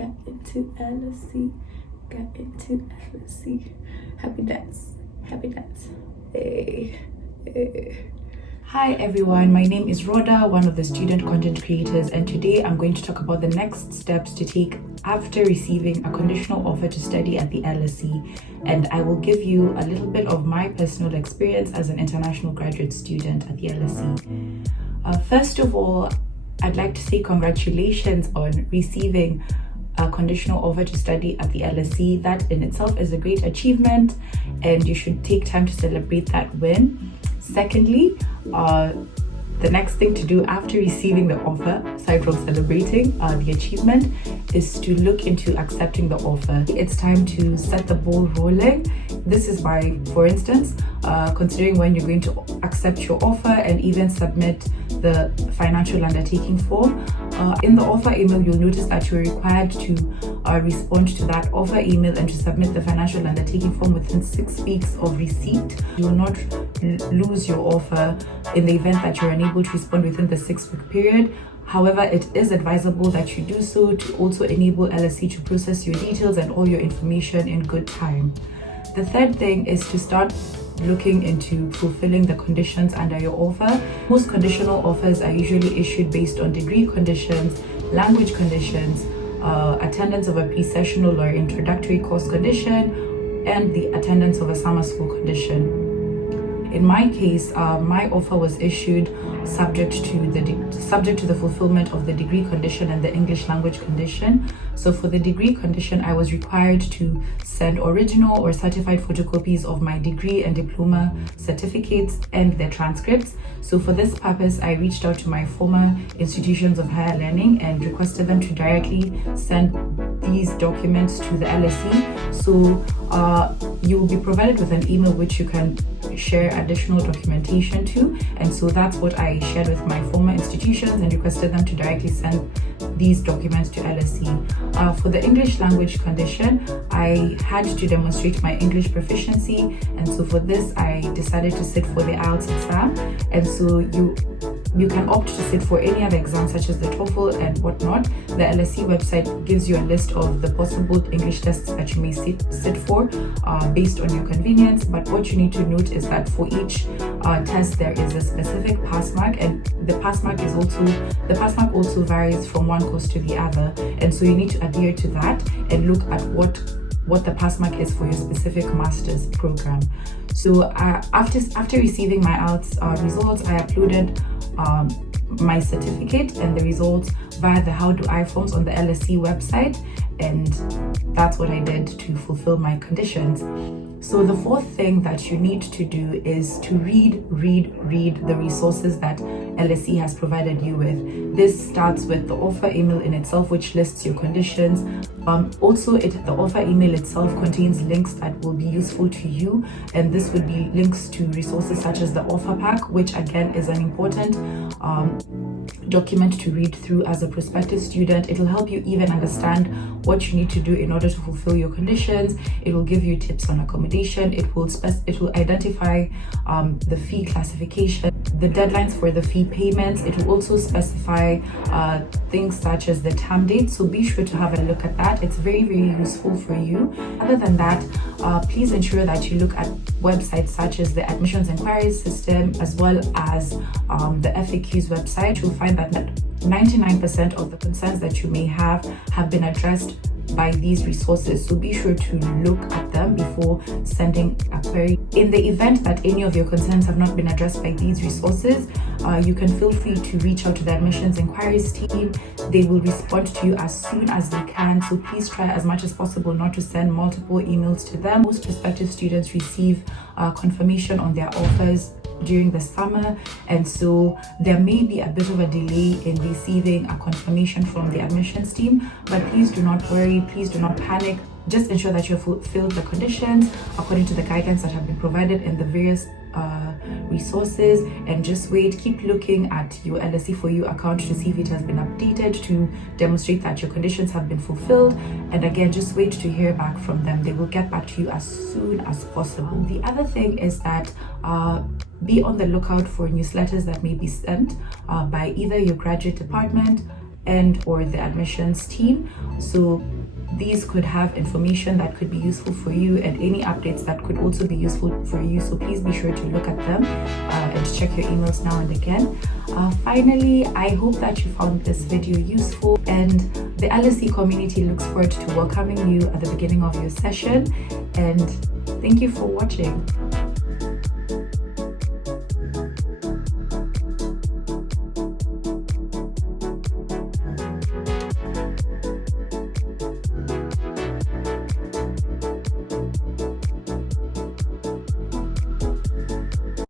got into LSE, got into LSE. Happy dance, happy dance. Hey, hey. Hi everyone, my name is Rhodah, one of the student content creators, and today I'm going to talk about the next steps to take after receiving a conditional offer to study at the LSE, and I will give you a little bit of my personal experience as an international graduate student at the LSE. First of all, I'd like to say congratulations on receiving a conditional offer to study at the LSE. That in itself is a great achievement, and you should take time to celebrate that win. Secondly, the next thing to do after receiving the offer, aside from celebrating the achievement, is to look into accepting the offer. It's time to set the ball rolling. This is by, for instance, considering when you're going to accept your offer and even submit the financial undertaking form. In the offer email, you'll notice that you're required to respond to that offer email and to submit the financial undertaking form within 6 weeks of receipt. You will not lose your offer in the event that you're unable to respond within the 6-week period. However, it is advisable that you do so to also enable LSE to process your details and all your information in good time. The third thing is to start looking into fulfilling the conditions under your offer. Most conditional offers are usually issued based on degree conditions, language conditions, attendance of a pre-sessional or introductory course condition, and the attendance of a summer school condition. In my case, my offer was issued subject to the fulfillment of the degree condition and the English language condition. So for the degree condition, I was required to send original or certified photocopies of my degree and diploma certificates and their transcripts. So for this purpose, I reached out to my former institutions of higher learning and requested them to directly send these documents to the LSE. So you will be provided with an email which you can share additional documentation to, and so that's what I shared with my former institutions and requested them to directly send these documents to LSE. For the English language condition, I had to demonstrate my English proficiency, and so for this I decided to sit for the IELTS exam. And so you can opt to sit for any other exams such as the TOEFL and whatnot. The LSE website gives you a list of the possible English tests that you may sit for based on your convenience, but what you need to note is that for each test there is a specific pass mark, and the pass mark also varies from one course to the other, and so you need to adhere to that and look at what the pass mark is for your specific master's program. So after receiving my IELTS results, I uploaded my certificate and the results via the How Do I forms on the LSE website, and that's what I did to fulfill my conditions. So the fourth thing that you need to do is to read the resources that LSE has provided you with. This starts with the offer email in itself, which lists your conditions. The offer email itself contains links that will be useful to you, and this would be links to resources such as the offer pack, which again is an important document to read through as a prospective student. It will help you even understand what you need to do in order to fulfill your conditions. It will give you tips on accommodation. It will identify the fee classification, the deadlines for the fee payments. It will also specify things such as the term date, so be sure to have a look at that. It's very useful for you. Other than that, please ensure that you look at websites such as the admissions inquiries system as well as the FAQs website. You'll find that 99% of the concerns that you may have been addressed by these resources, so be sure to look at them before sending a query. In the event that any of your concerns have not been addressed by these resources, you can feel free to reach out to the admissions inquiries team. They will respond to you as soon as they can, so please try as much as possible not to send multiple emails to them. Most prospective students receive confirmation on their offers during the summer, and so there may be a bit of a delay in receiving a confirmation from the admissions team, but please do not worry, please do not panic. Just ensure that you have fulfilled the conditions according to the guidance that have been provided in the various resources, and just wait. Keep looking at your LSE For You account to see if it has been updated to demonstrate that your conditions have been fulfilled, and again, just wait to hear back from them. They will get back to you as soon as possible. The other thing is that be on the lookout for newsletters that may be sent by either your graduate department, and or the admissions team. So these could have information that could be useful for you and any updates that could also be useful for you. So please be sure to look at them and check your emails now and again. Finally, I hope that you found this video useful, and the LSE community looks forward to welcoming you at the beginning of your session. And thank you for watching.